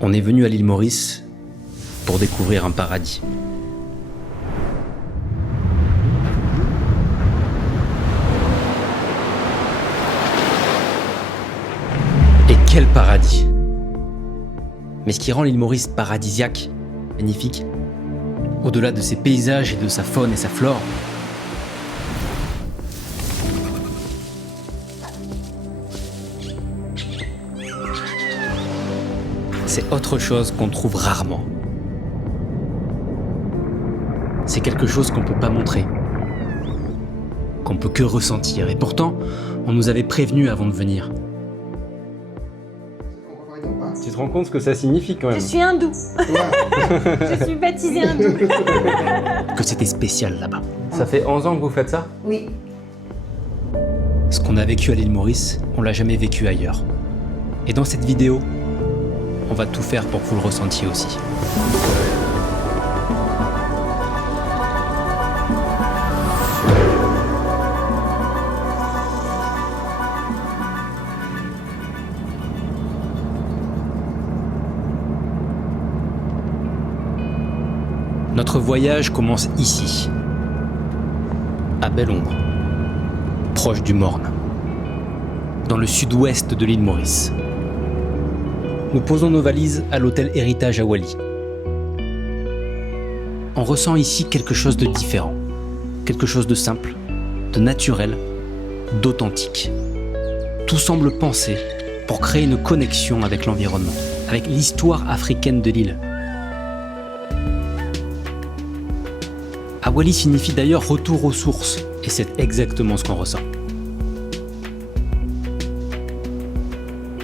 On est venu à l'île Maurice pour découvrir un paradis. Et quel paradis! Mais ce qui rend l'île Maurice paradisiaque, magnifique, au-delà de ses paysages et de sa faune et sa flore, c'est autre chose qu'on trouve rarement. C'est quelque chose qu'on ne peut pas montrer, qu'on peut que ressentir. Et pourtant, on nous avait prévenus avant de venir. Tu te rends compte ce que ça signifie quand même? Je suis hindoue. Je suis baptisée hindoue. Que c'était spécial là-bas. Ça fait 11 ans que vous faites ça? Oui. Ce qu'on a vécu à l'île Maurice, on l'a jamais vécu ailleurs. Et dans cette vidéo, on va tout faire pour que vous le ressentiez aussi. Notre voyage commence ici, à Belle-Ombre, proche du Morne, dans le sud-ouest de l'île Maurice. Nous posons nos valises à l'hôtel Héritage à Wally. On ressent ici quelque chose de différent, quelque chose de simple, de naturel, d'authentique. Tout semble pensé pour créer une connexion avec l'environnement, avec l'histoire africaine de l'île. Awali signifie d'ailleurs retour aux sources, et c'est exactement ce qu'on ressent.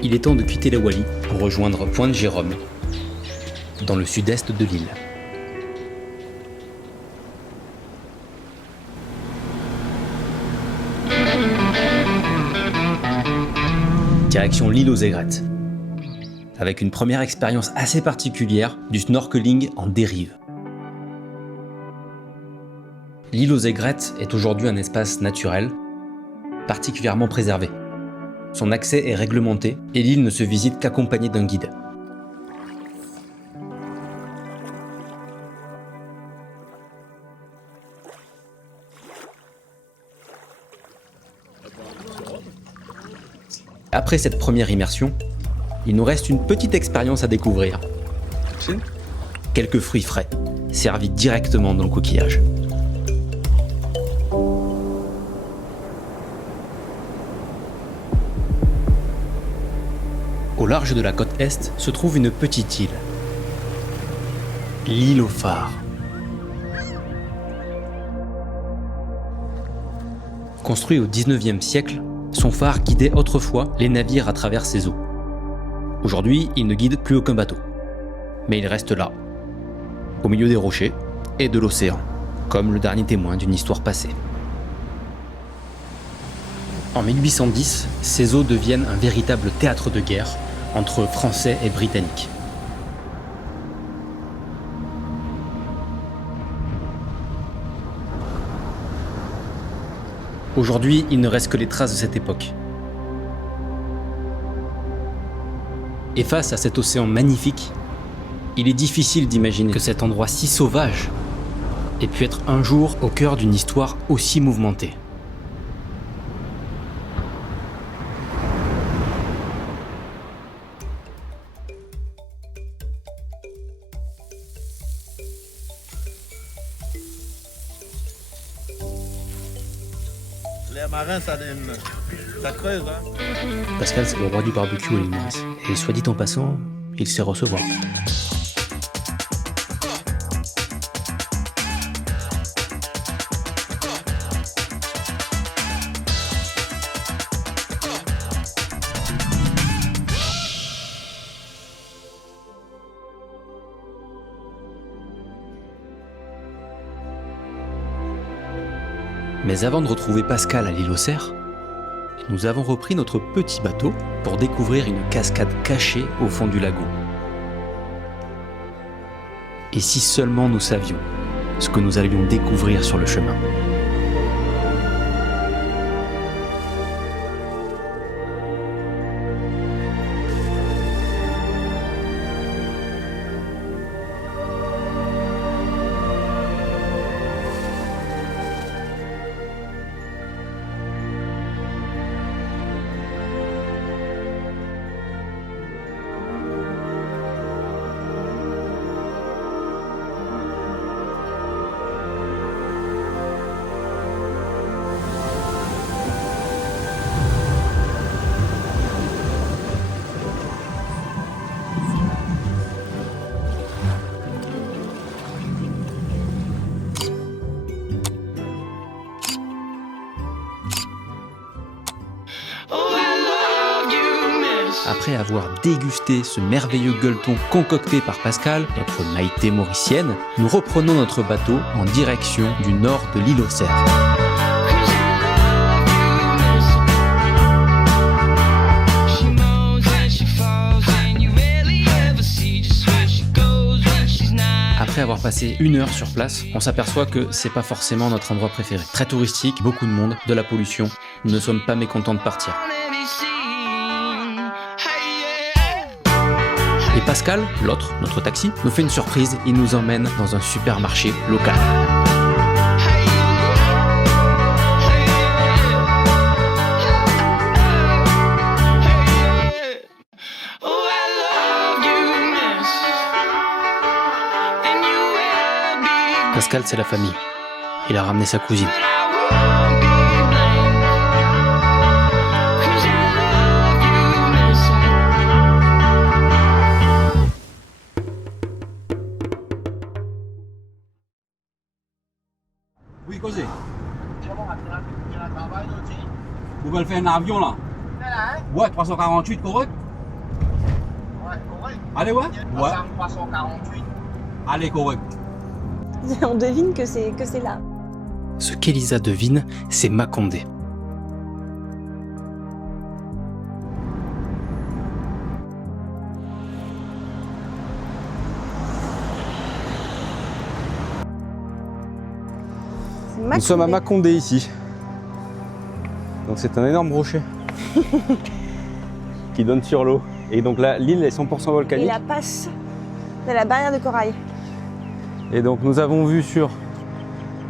Il est temps de quitter la Wally pour rejoindre Pointe-Jérôme, dans le sud-est de l'île. Direction l'île aux aigrettes, avec une première expérience assez particulière du snorkeling en dérive. L'île aux aigrettes est aujourd'hui un espace naturel, particulièrement préservé. Son accès est réglementé et l'île ne se visite qu'accompagnée d'un guide. Après cette première immersion, il nous reste une petite expérience à découvrir. Quelques fruits frais, servis directement dans le coquillage. Au large de la côte est se trouve une petite île, l'île aux phares. Construit au XIXe siècle, son phare guidait autrefois les navires à travers ses eaux. Aujourd'hui, il ne guide plus aucun bateau. Mais il reste là, au milieu des rochers et de l'océan, comme le dernier témoin d'une histoire passée. En 1810, ces eaux deviennent un véritable théâtre de guerre entre Français et Britanniques. Aujourd'hui, il ne reste que les traces de cette époque. Et face à cet océan magnifique, il est difficile d'imaginer que cet endroit si sauvage ait pu être un jour au cœur d'une histoire aussi mouvementée. Les marins, ça creuse, hein. Pascal, c'est le roi du barbecue à l'île Maurice. Et soit dit en passant, il sait recevoir. Mais avant de retrouver Pascal à l'île aux cerfs, nous avons repris notre petit bateau pour découvrir une cascade cachée au fond du lagon. Et si seulement nous savions ce que nous allions découvrir sur le chemin. Après avoir dégusté ce merveilleux gueuleton concocté par Pascal, notre Maïté mauricienne, nous reprenons notre bateau en direction du nord de l'île aux Cerfs. Après avoir passé 1 heure sur place, on s'aperçoit que c'est pas forcément notre endroit préféré. Très touristique, beaucoup de monde, de la pollution. Nous ne sommes pas mécontents de partir. Et Pascal, l'autre, notre taxi, nous fait une surprise. Il nous emmène dans un supermarché local. Pascal, c'est la famille. Il a ramené sa cousine. Oui, causez. Vous voulez faire un avion là? Ouais, 348, correct? Ouais, correct. Allez, ouais? Ouais. 348. Allez, correct. On devine que c'est là. Ce qu'Elisa devine, c'est Makondé. Nous sommes à Makondé ici. Donc c'est un énorme rocher qui donne sur l'eau. Et donc là, l'île est 100% Et volcanique. la passe de la barrière de corail. Et donc nous avons vu sur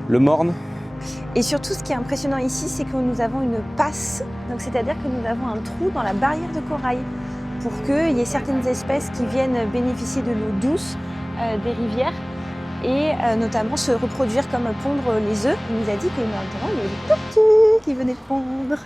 le Morne. Et surtout, ce qui est impressionnant ici, c'est que nous avons une passe. Donc, c'est-à-dire que nous avons un trou dans la barrière de corail pour qu'il y ait certaines espèces qui viennent bénéficier de l'eau douce des rivières et notamment se reproduire comme pondre les œufs. Il nous a dit que maintenant, il y a des tortues qui venaient pondre.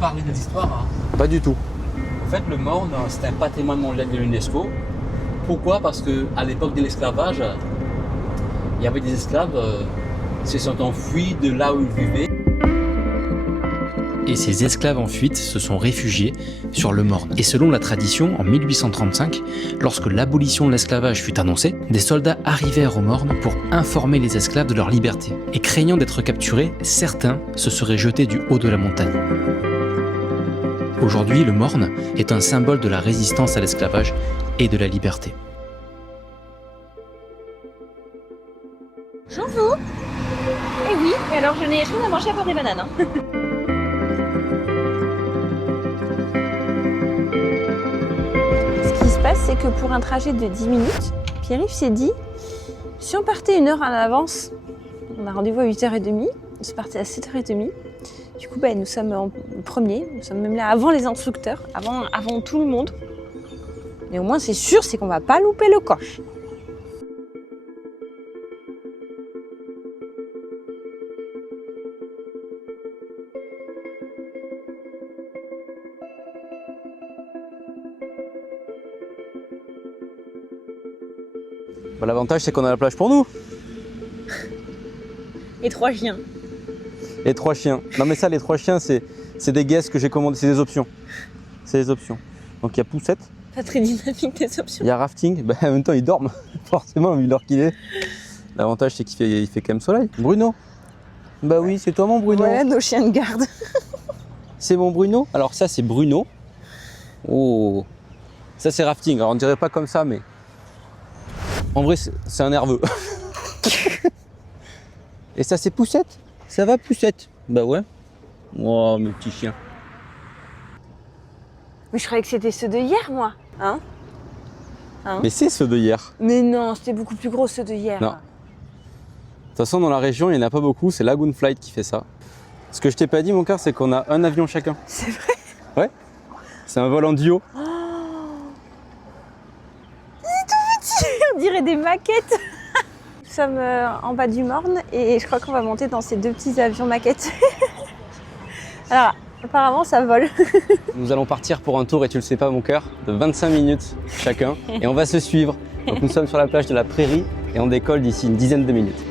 Parler des histoires. Hein. Pas du tout. En fait, le Morne, c'est un patrimoine mondial de l'UNESCO. Pourquoi? Parce qu'à l'époque de l'esclavage, il y avait des esclaves qui se sont enfuis de là où ils vivaient. Et ces esclaves en fuite se sont réfugiés sur le Morne. Et selon la tradition, en 1835, lorsque l'abolition de l'esclavage fut annoncée, des soldats arrivèrent au Morne pour informer les esclaves de leur liberté. Et craignant d'être capturés, certains se seraient jetés du haut de la montagne. Aujourd'hui, le Morne est un symbole de la résistance à l'esclavage et de la liberté. J'en veux. Eh oui, et alors je n'ai rien à manger à part des bananes. Hein. Ce qui se passe, c'est que pour un trajet de 10 minutes, Pierre-Yves s'est dit, si on partait 1 heure en avance, on a rendez-vous à 8h30, on se partait à 7h30, du coup nous sommes en premier, nous sommes même là avant les instructeurs, avant tout le monde. Mais au moins c'est sûr, c'est qu'on va pas louper le coche. Bah, l'avantage c'est qu'on a la plage pour nous. Et 3 chiens. Et 3 chiens. Non mais ça, les 3 chiens, c'est des guests que j'ai commandés, c'est des options. C'est des options. Donc il y a poussette, Pas très dynamique des options. il y a rafting. Bah, en même temps, ils dorment, forcément, vu l'heure qu'il est. L'avantage c'est qu'il fait quand même soleil. Bruno. Bah oui, c'est toi mon Bruno. Voilà nos chiens de garde. C'est mon Bruno. Alors ça, c'est Bruno. Oh. Ça, c'est rafting. Alors on dirait pas comme ça, mais en vrai, c'est un nerveux. Et ça, c'est Poussette. Ça va, Poussette? Bah ouais. Oh, mes petits chiens. Mais je croyais que c'était ceux de hier, moi. Hein? Mais c'est ceux de hier. Mais non, c'était beaucoup plus gros ceux de hier. Non. De toute façon, dans la région, il n'y en a pas beaucoup. C'est Lagoon Flight qui fait ça. Ce que je t'ai pas dit, mon cœur, c'est qu'on a un avion chacun. C'est vrai? Ouais. C'est un vol en duo. On dirait des maquettes. Nous sommes en bas du Morne et je crois qu'on va monter dans ces 2 petits avions maquettes. Alors, apparemment, ça vole. Nous allons partir pour un tour, et tu le sais pas mon cœur, de 25 minutes chacun, et on va se suivre. Donc nous sommes sur la plage de la Prairie, et on décolle d'ici une dizaine de minutes.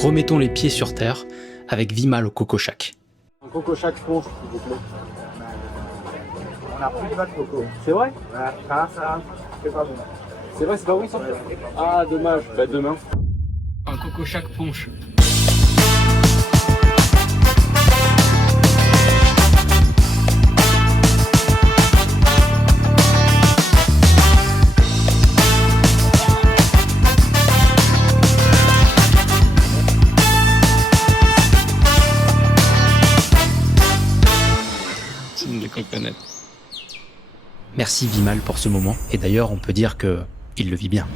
Remettons les pieds sur terre avec Vimal au Coco Shack. Un Coco Shack ponche, s'il vous plaît. On a plus de coco. C'est vrai? Ouais, ça, c'est pas bon. C'est vrai, c'est pas bon ça? Ah, dommage. Bah, demain. Un Coco Shack ponche. Merci Vimal pour ce moment, et d'ailleurs on peut dire que il le vit bien.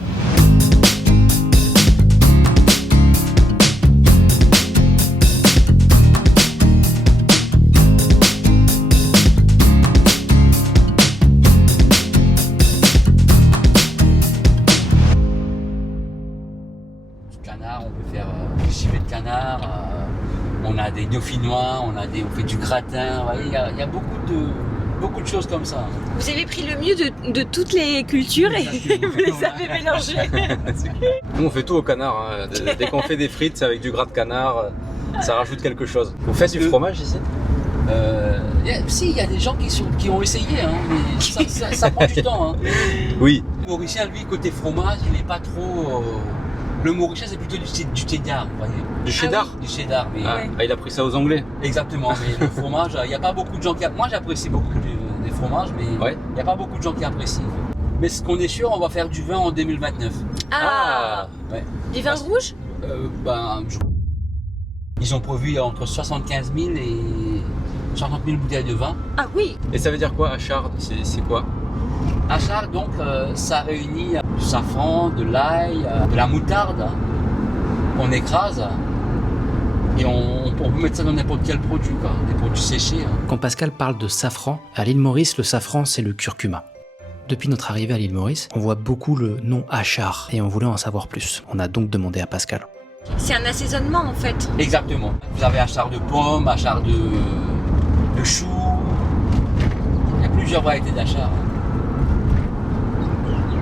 Canard, on peut faire du civet de canard, on a des dauphinois, on fait du gratin, vous voyez, il y a beaucoup de choses comme ça. Vous avez pris le mieux de toutes les cultures et vous les avez mélangées. Nous on fait tout au canard, hein. Dès qu'on fait des frites, c'est avec du gras de canard, ça rajoute quelque chose. Vous faites du fromage ici? Si, il y a des gens qui ont essayé, hein, mais ça prend du temps. Hein. Oui. Le Mauricien, lui, côté fromage, il n'est pas trop... Le Mauricien, c'est plutôt du cheddar, vous voyez. Du cheddar? Du cheddar, mais... Ah, il a pris ça aux Anglais. Exactement, mais le fromage, il n'y a pas beaucoup de gens qui... Moi, j'apprécie beaucoup des fromages, mais il n'y a pas beaucoup de gens qui apprécient. Mais ce qu'on est sûr, on va faire du vin en 2029. Ah, ouais. Du vin rouge? Ils ont prévu entre 75 000 et 50 000 bouteilles de vin. Ah oui. Et ça veut dire quoi, achard? C'est quoi? Achard, donc, ça réunit du safran, de l'ail, de la moutarde qu'on écrase. Et on peut mettre ça dans n'importe quel produit, des produits séchés. Quand Pascal parle de safran, à l'île Maurice, le safran, c'est le curcuma. Depuis notre arrivée à l'île Maurice, on voit beaucoup le nom Achard et on voulait en savoir plus. On a donc demandé à Pascal. C'est un assaisonnement en fait. Exactement. Vous avez achard de pommes, achard de choux. Il y a plusieurs variétés d'achard.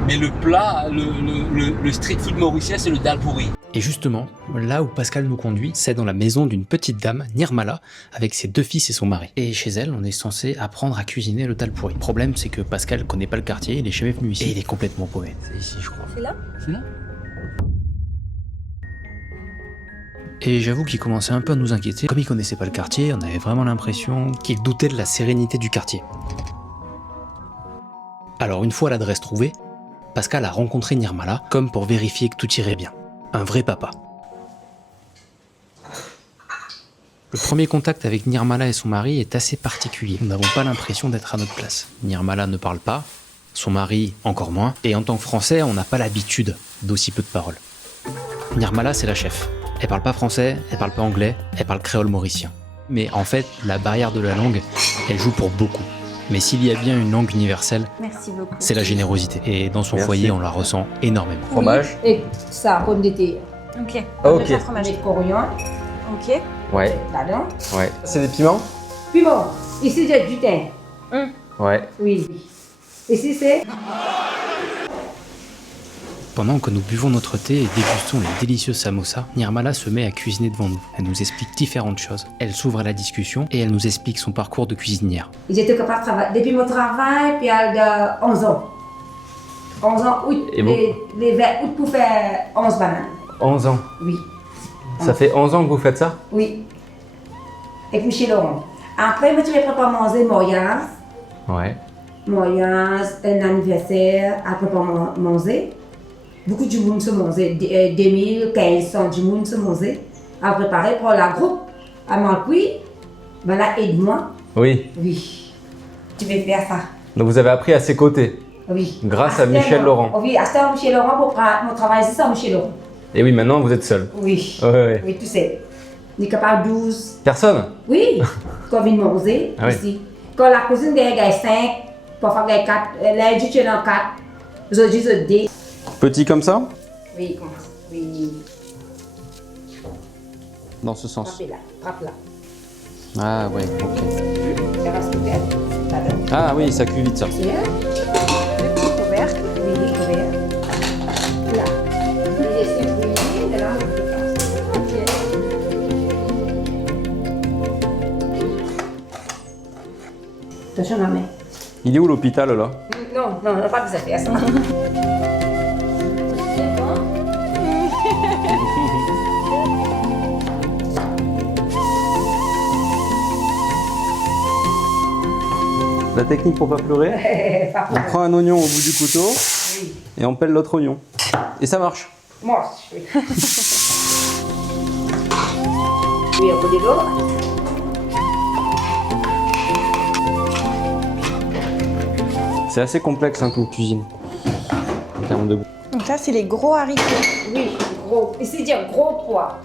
Mais le plat, le street food mauricien, c'est le dal pourri. Et justement, là où Pascal nous conduit, c'est dans la maison d'une petite dame, Nirmala, avec ses 2 fils et son mari. Et chez elle, on est censé apprendre à cuisiner le dal pourri. Le problème, c'est que Pascal connaît pas le quartier, il est jamais venu ici. Et il est complètement paumé. C'est ici, je crois. C'est là? C'est là. Et j'avoue qu'il commençait un peu à nous inquiéter. Comme il connaissait pas le quartier, on avait vraiment l'impression qu'il doutait de la sérénité du quartier. Alors une fois l'adresse trouvée, Pascal a rencontré Nirmala comme pour vérifier que tout irait bien. Un vrai papa. Le premier contact avec Nirmala et son mari est assez particulier. Nous n'avons pas l'impression d'être à notre place. Nirmala ne parle pas, son mari encore moins, et en tant que Français, on n'a pas l'habitude d'aussi peu de paroles. Nirmala, c'est la chef. Elle parle pas français, elle parle pas anglais, elle parle créole mauricien. Mais en fait, la barrière de la langue, elle joue pour beaucoup. Mais s'il y a bien une langue universelle, Merci beaucoup. c'est la générosité. Et dans son Merci. foyer, on la ressent énormément. Fromage. Et ça, pomme de terre. Ok. Ok. Le fromage. Avec coriandre, Ok. Ouais, là-dedans. ouais. C'est des piments? Piment. Ici, j'ai du thym. Ouais. Oui. Ici, c'est... Pendant que nous buvons notre thé et dégustons les délicieux samosas, Nirmala se met à cuisiner devant nous. Elle nous explique différentes choses. Elle s'ouvre à la discussion et elle nous explique son parcours de cuisinière. J'étais capable de travailler. Depuis mon travail, puis à 11 ans. 11 ans, août, Et bon. les 20 août pour faire 11 bananes. 11 ans. Oui. Ça fait 11 ans que vous faites ça? Oui. Avec Michel Laurent. Après, je me prépare à manger Morias. Ouais. Morias, un anniversaire, après pour manger. Beaucoup de monde se manger, 2500 du monde se manger. À préparer pour la groupe, à m'appuyer. Ben là, aide-moi. Oui. Oui. Tu veux faire ça. Donc vous avez appris à ses côtés. Oui. Grâce à Michel Laurent. Oui, à ça, Michel Laurent, pour mon travail, c'est ça, Michel Laurent. Et oui, maintenant vous êtes seul. Oui. Ouais, ouais. Oui, tu sais. On est capable de 12. Personne? Oui. Quand on vient manger, Ah oui. ici. Quand la cuisine, il y a 5, parfois il y a 4. Lundi, tu es dans 4. Aujourd'hui, je dis. Petit comme ça? Oui, comment ça? Oui. Dans ce sens. Frappe là. Frappe là. Ah ouais, ok. Ça va se faire. Là-dedans. Ah oui, ça cuit vite ça. C'est un Couvert. oui, couvert. Là. Et laisser bouillir, et là, on peut passer. Attention, ma main. Il est où l'hôpital là? Non, on n'a pas besoin de faire ça. La technique pour pas pleurer? Pas pour On prend un oignon au bout du couteau Oui. et on pèle l'autre oignon. Et ça marche. Moi, oui. Oui, un peu de l'eau. C'est assez complexe hein, comme cuisine. En termes de goût. Donc ça, c'est les gros haricots. Oui, gros. Ici, il y a gros poids.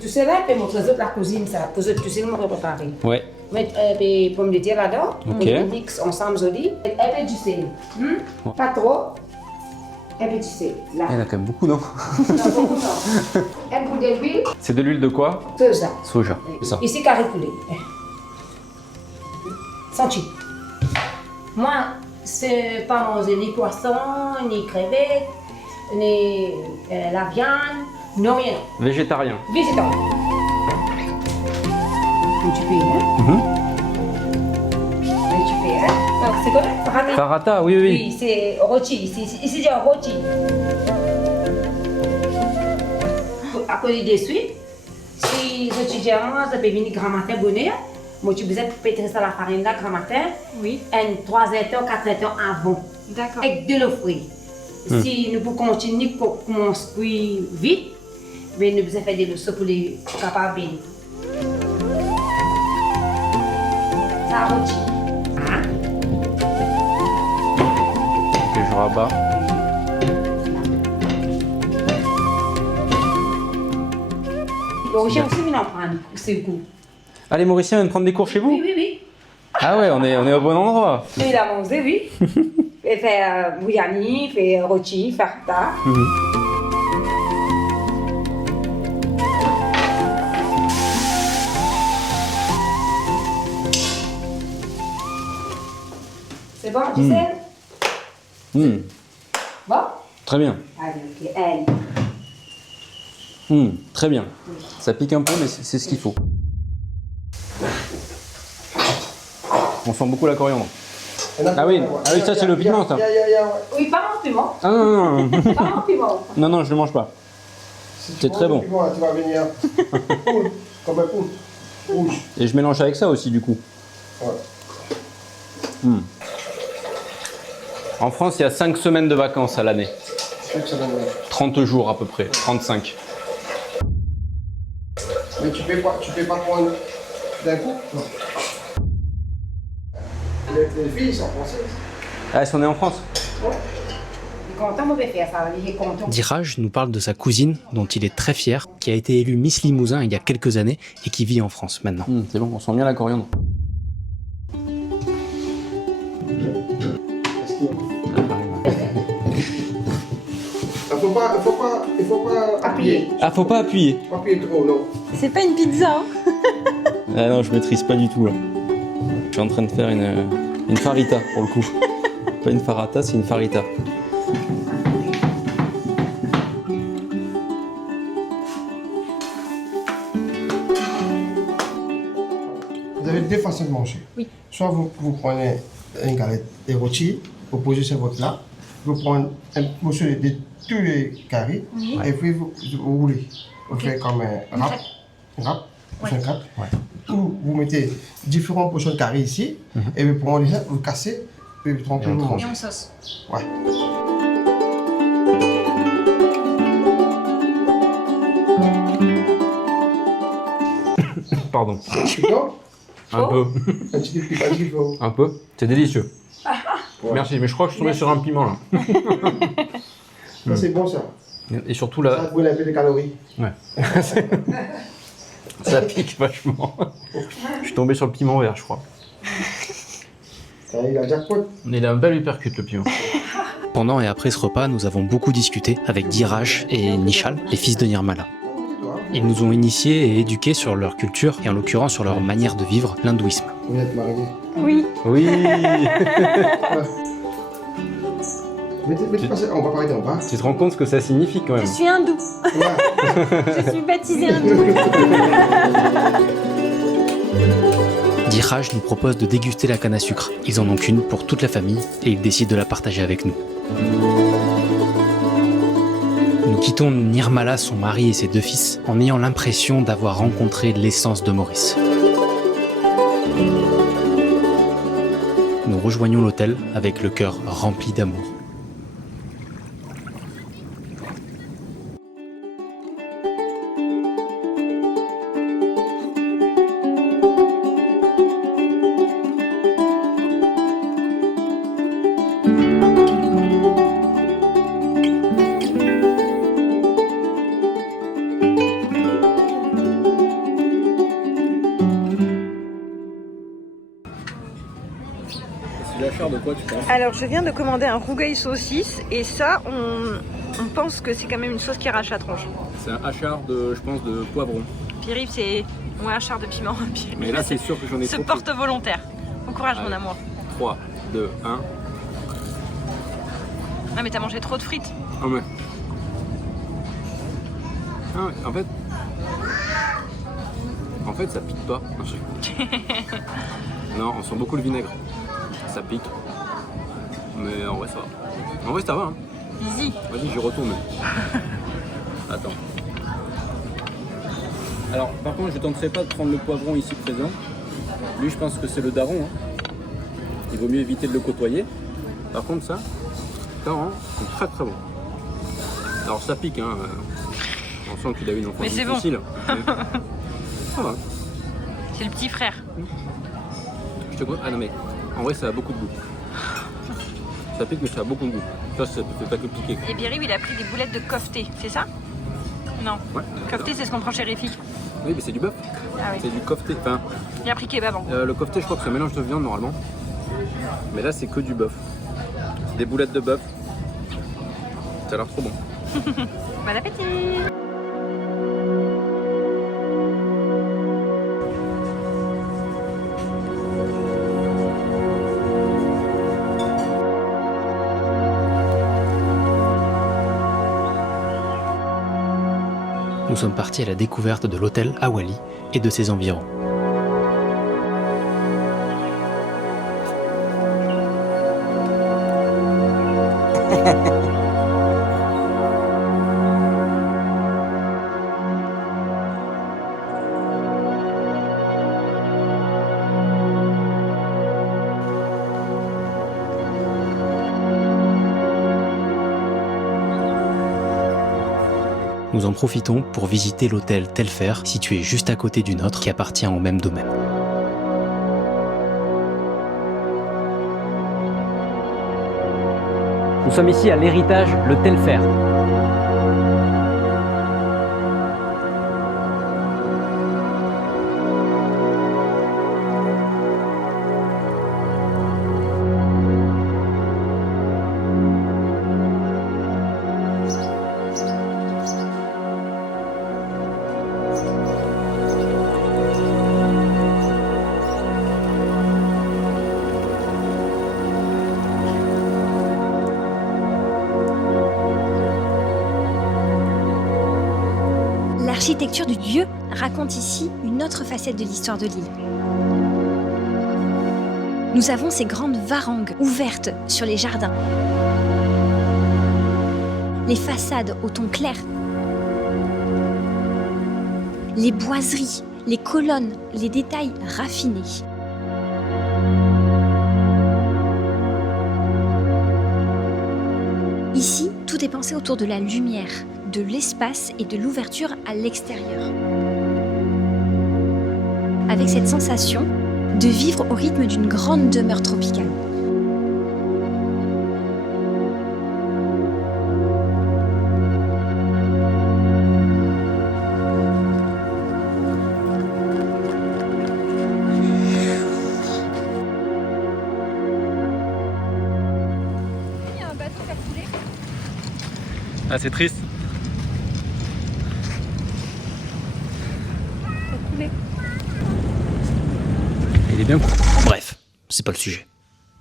Tu sais là, puis montrer la cuisine, ça. Tu sais comment préparer. Ouais. Mettre des pommes de terre là-dedans. Ok. On mixe ensemble, joli. Un peu du sel. Pas trop. Un peu du sel. Là. Il y en a quand même beaucoup, non? Non, beaucoup non. Un bout d'huile. C'est de l'huile de quoi? Soja. Soja, c'est ça. Ici, carré poulet. Senti. Moi, c'est pas manger ni poisson, ni crevettes, ni la viande, non rien. Végétarien. Végétal. Un petit peu, hein? Un petit peu, hein? Alors, c'est quoi? Paratha. Paratha, oui, oui. Oui, c'est rôti. Ici, il y a rôti. À côté des suites, si je dis ça peut venir grand matin bonheur. Moi, tu besoin de pétrir ça la farine là grand matin. Oui. 3 heures, 4 heures avant. D'accord. Avec de l'eau frite. Si nous pouvons continuer pour qu'on se cuise vite, mais nous besoin faire de l'eau pour les capables de ça rôti. Hein? Et je rabats. Bon, j'ai aussi mis en prendre ce goût. Ah, les Mauriciens viennent prendre des cours chez vous? Oui, oui, oui. Ah ouais, on est au bon endroit. Et il a mangé, oui. faire biryani, faire rôti, farta. C'est bon, tu sais? Bon? Très bien. Allez, ok, allez. Très bien. Ça pique un peu, mais c'est ce qu'il faut. On sent beaucoup la coriandre. Ah oui, ça c'est le piment, ça. Oui, pas en piment. Ah non. Pas en piment. Non, je ne le mange pas. C'est très bon. Tu vas venir. Poule, comme un poule. Rouge. Et je mélange avec ça aussi, du coup. Ouais. En France, il y a 5 semaines de vacances à l'année. 5 semaines. 30 jours à peu près, 35. Mais tu peux pas prendre d'un coup. Non. Les filles sont françaises. Ah, est-ce qu'on est en France? Il est content, mauvais faire ça. Il est content. Diraj nous parle de sa cousine, dont il est très fier, qui a été élue Miss Limousin il y a quelques années et qui vit en France maintenant. C'est bon, on sent bien la coriandre. Il faut pas appuyer. Ah, faut pas appuyer. Pas appuyer trop, non. C'est pas une pizza, hein. Ah non, je maîtrise pas du tout là. Je suis en train de faire une farita pour le coup. Pas une farata, c'est une farita. Vous avez deux façons de manger. Oui. Soit vous prenez une galette de rôti, vous posez sur votre plat, vous prenez un morceau de tous les carrés et puis vous roulez. Vous faites comme un rap, vous faites un rap. Ou vous mettez différentes portions de carré ici et vous prenez ça, vous cassez et vous tranquillement vous mangez. En sauce. Ouais. Pardon. Non. Un peu. Un petit peu, un petit peu. Un peu. C'est délicieux. Merci, mais je crois que je suis tombé sur un piment là. Ça c'est bon ça. Et surtout Ça là, brûle un peu de calories. ouais. Ça pique vachement. Je suis tombé sur le piment vert, je crois. Ça y est, la jackpot. Mais il a un bel uppercut le piment. Pendant et après ce repas, nous avons beaucoup discuté avec Diraj et Nishal, les fils de Nirmala. Ils nous ont initiés et éduqués sur leur culture et en l'occurrence sur leur manière de vivre l'hindouisme. Vous êtes mariés. Oui. Oui. Mettez pas ça, on va parler d'en bas. Tu te rends compte ce que ça signifie quand Je même. suis hindou. Ouais. Je suis baptisée hindou. Diraj nous propose de déguster la canne à sucre. Ils en ont qu'une pour toute la famille et ils décident de la partager avec nous. Nous quittons Nirmala, son mari et ses 2 fils, en ayant l'impression d'avoir rencontré l'essence de Maurice. Nous rejoignons l'hôtel avec le cœur rempli d'amour. L'achat de quoi tu penses? Alors, je viens de commander un rougail saucisse et ça, on pense que c'est quand même une sauce qui arrache la tronche. C'est un hachard de, je pense, de poivron. Pierre-Yves, c'est ouais, un char de piment. Pierre-Yves, Mais là, c'est sûr que j'en ai se trop. porte volontaire. Bon courage, mon Allez. amour. 3, 2, 1. Non, mais t'as mangé trop de frites. Ah ouais. Ah ouais, en fait, ça pique pas. Non, on sent beaucoup le vinaigre. Ça pique. Mais en vrai, ça va. En vrai, ça va. Hein. Easy. Vas-y, j'y retourne. Attends. Alors, par contre, je tenterai pas de prendre le poivron ici présent. Lui, je pense que c'est le daron. Hein. Il vaut mieux éviter de le côtoyer. Par contre, ça, c'est très très bon. Alors, ça pique. Hein. On sent qu'il a eu une enfance Mais c'est bon. difficile. Mais ça va. C'est le petit frère. Je te goûte. Ah non, mais en vrai, ça a beaucoup de goût. Ça pique, mais ça a beaucoup de goût. Ça te fait pas que piquer. Et Pierre-Yves, il a pris des boulettes de kofté, c'est ça? Non. Ouais. Kofté, c'est ce qu'on prend chez Réfi. Oui, mais c'est du bœuf. Ah oui. C'est du kofté. Enfin, Il a pris kebab en gros. le kofté, je crois que c'est un mélange de viande normalement. Mais là, c'est que du bœuf. C'est des boulettes de bœuf. Ça a l'air trop bon. Bon appétit! Nous sommes partis à la découverte de l'hôtel Awali et de ses environs. Nous en profitons pour visiter l'hôtel Telfer, situé juste à côté du nôtre, qui appartient au même domaine. Nous sommes ici à l'héritage Le Telfer. L'architecture du lieu raconte ici une autre facette de l'histoire de l'île. Nous avons ces grandes varangues ouvertes sur les jardins, les façades au ton clair, les boiseries, les colonnes, les détails raffinés. Ici, tout est pensé autour de la lumière, de l'espace et de l'ouverture à l'extérieur. Avec cette sensation de vivre au rythme d'une grande demeure tropicale. Il y a un bateau qui a coulé. Ah, c'est triste. Il est bien cool. Bref, c'est pas le sujet.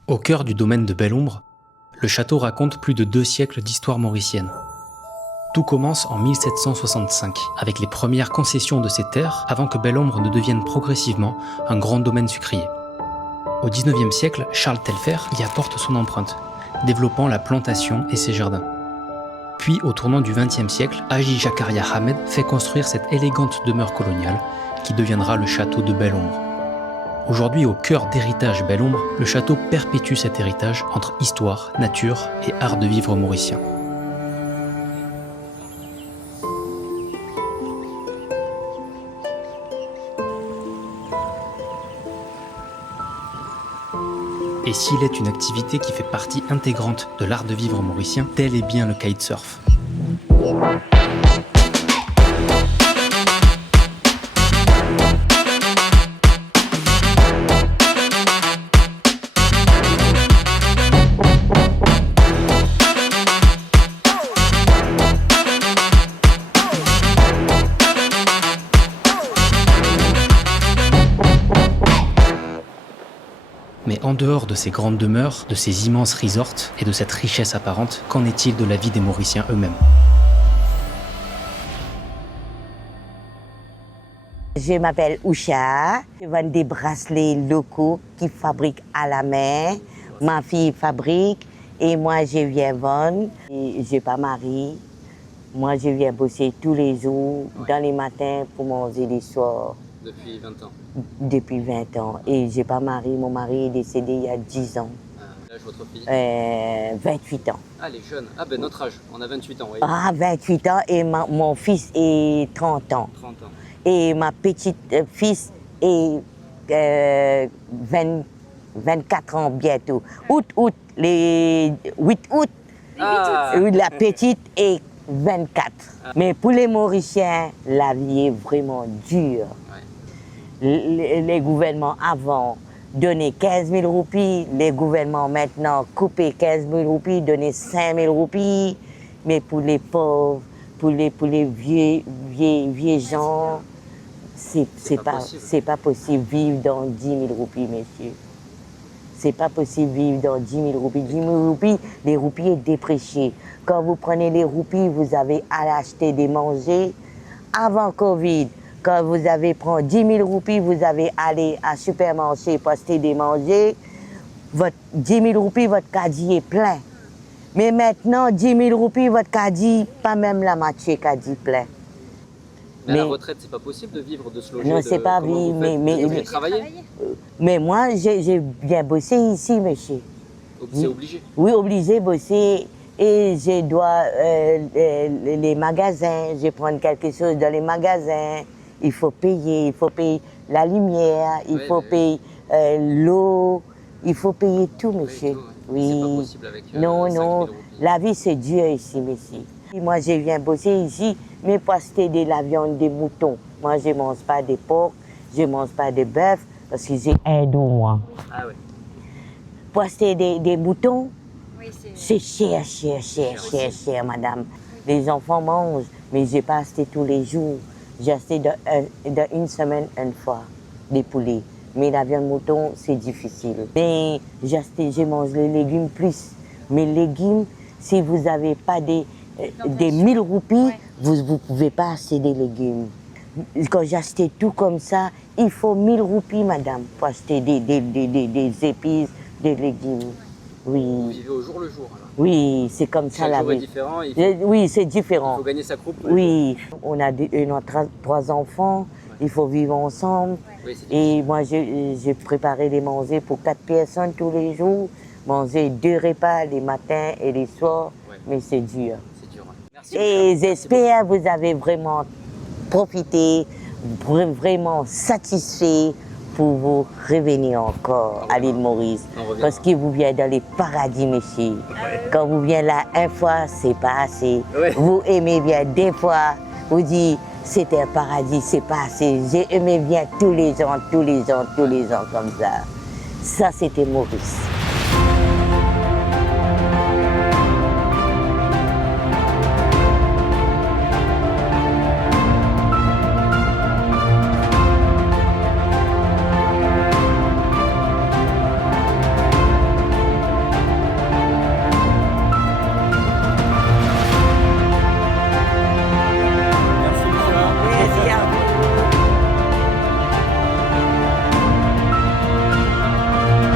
Au cœur du domaine de Belle-Ombre, le château raconte plus de 2 siècles d'histoire mauricienne. Tout commence en 1765, avec les premières concessions de ces terres, avant que Belle-Ombre ne devienne progressivement un grand domaine sucrier. Au XIXe siècle, Charles Telfer y apporte son empreinte, développant la plantation et ses jardins. Puis, au tournant du XXe siècle, Haji Jakaria Ahmed fait construire cette élégante demeure coloniale qui deviendra le château de Belle-Ombre. Aujourd'hui, au cœur d'héritage Belle-Ombre, le château perpétue cet héritage entre histoire, nature et art de vivre mauricien. Et s'il est une activité qui fait partie intégrante de l'art de vivre mauricien, tel est bien le kitesurf. Mais en dehors de ces grandes demeures, de ces immenses resorts et de cette richesse apparente, qu'en est-il de la vie des Mauriciens eux-mêmes ? Je m'appelle Usha, je vends des bracelets locaux qui fabriquent à la main. Ma fille fabrique et moi je viens vendre. Je n'ai pas mari. Moi je viens bosser tous les jours, dans les matins pour manger les soirs. Depuis 20 ans. Depuis 20 ans. Et je n'ai pas mari, mon mari est décédé il y a 10 ans. L'âge de votre fille 28 ans. Ah, les jeunes. Ah, ben notre âge, on a 28 ans, oui. Ah, 28 ans et mon fils est 30 ans. 30 ans. Et ma petite fils est 24 ans bientôt. Les 8 août. Ah. La petite est 24. Ah. Mais pour les Mauriciens, la vie est vraiment dure. Ouais. Les gouvernements avant donner 15 000 roupies, les gouvernements maintenant couper 15 000 roupies, donner 5 000 roupies, mais pour les pauvres, pour les vieux gens, c'est pas possible de vivre dans 10 000 roupies, messieurs. C'est pas possible de vivre dans 10 000 roupies. 10 000 roupies, les roupies est déprécié. Quand vous prenez les roupies, vous avez à acheter des manger avant Covid. Quand vous avez pris 10 000 roupies, vous avez allé à supermarché pour acheter des manger. 10 000 roupies, votre caddie est plein. Mais maintenant, 10 000 roupies, votre caddie, pas même la moitié caddie plein. Mais à la retraite, c'est pas possible de vivre, de se loger. Non, c'est pas vivre, mais travailler. Mais moi, j'ai bien bossé ici, monsieur. C'est obligé. Oui, obligé de bosser. Et je dois les magasins, je prends quelque chose dans les magasins. Il faut payer la lumière, il faut payer l'eau, il faut payer tout, monsieur. Tout, oui. C'est pas possible avec non, 5 000 non, roupies. la vie c'est dur ici, monsieur. Moi, je viens bosser ici, mais pour acheter de la viande des moutons. Moi, je ne mange pas de porc, je ne mange pas de bœuf, parce que j'ai un dos, moi. Ah ouais. Pour acheter des moutons, c'est cher, madame. Les enfants mangent, mais je n'ai pas acheté tous les jours. J'ai acheté dans une semaine une fois des poulets. Mais la viande mouton, c'est difficile. Mais je mange les légumes plus. Mais légumes, si vous n'avez pas des 1000 roupies, vous ne pouvez pas acheter des légumes. Quand j'ai acheté tout comme ça, il faut 1000 roupies, madame, pour acheter des épices, des légumes. Oui. Vous vivez au jour le jour, alors. Oui, c'est comme ça la Chaque jour est vie. différent. Oui, c'est différent. Il faut gagner sa croupe. Oui, on a 3 enfants, il faut vivre ensemble. Oui, et moi, j'ai préparé les manger pour 4 personnes tous les jours. Manger 2 repas les matins et les soirs, mais c'est dur. C'est dur. Merci. Et j'espère que vous avez vraiment profité, vraiment satisfait pour vous revenir encore à l'île Maurice. Parce que vous venez dans les paradis, monsieur. Quand vous venez là une fois, c'est pas assez. Vous aimez bien 2 fois, vous dites c'était un paradis, c'est pas assez. J'ai aimé bien tous les ans comme ça. Ça, c'était Maurice.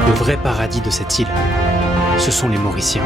Le vrai paradis de cette île, ce sont les Mauriciens.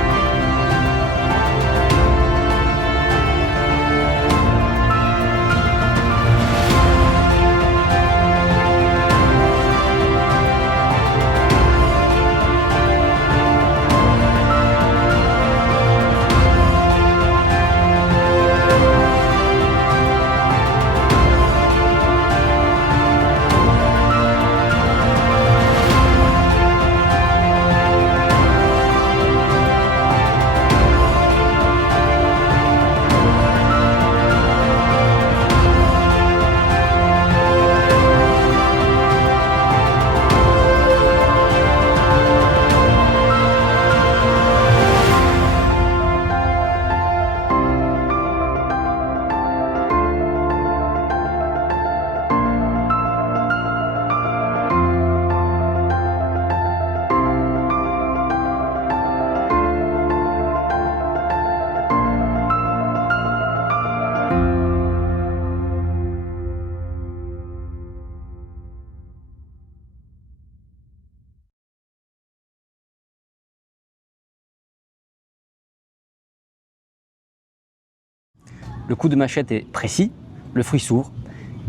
Le coup de machette est précis, le fruit s'ouvre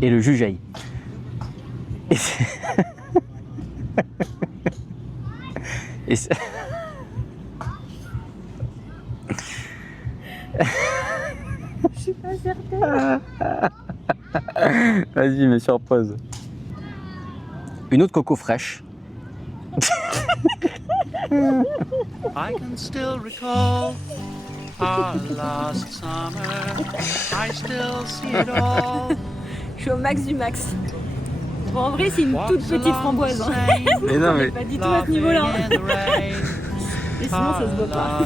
et le jus jaillit. Et c'est... et c'est... Je suis pas certaine. Vas-y, mets sur pause. Une autre coco fraîche. I can still recall our last summer. I still see it all. Je suis au max du max. Bon, en vrai, c'est une toute petite framboise. Hein. Mais non, mais. Pas du tout à ce niveau-là. Hein. Et sinon, ça se voit pas.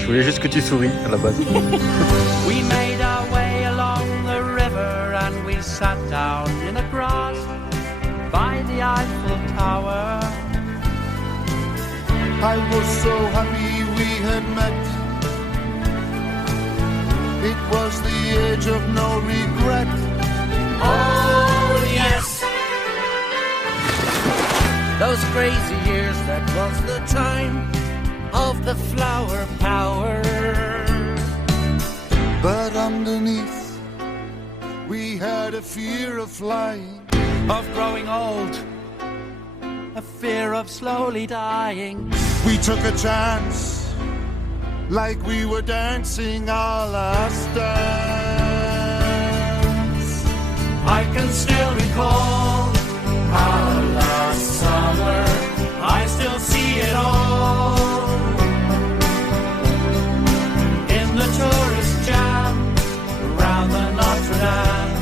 Je voulais juste que tu souris à la base. We made our way along the river and we sat down in the grass by the Eiffel Tower. I was so happy we had met. It was the age of no regret. Oh yes, those crazy years, that was the time of the flower power. But underneath, we had a fear of flying, of growing old, a fear of slowly dying. We took a chance, like we were dancing our last dance. I can still recall our last summer, I still see it all. In the tourist jam, around the Notre Dame,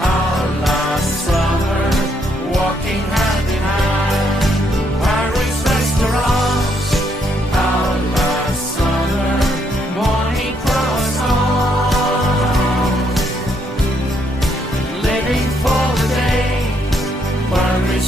our last summer, walking hand in hand. Paris restaurants, our last summer, morning croissants, living for the day, Paris.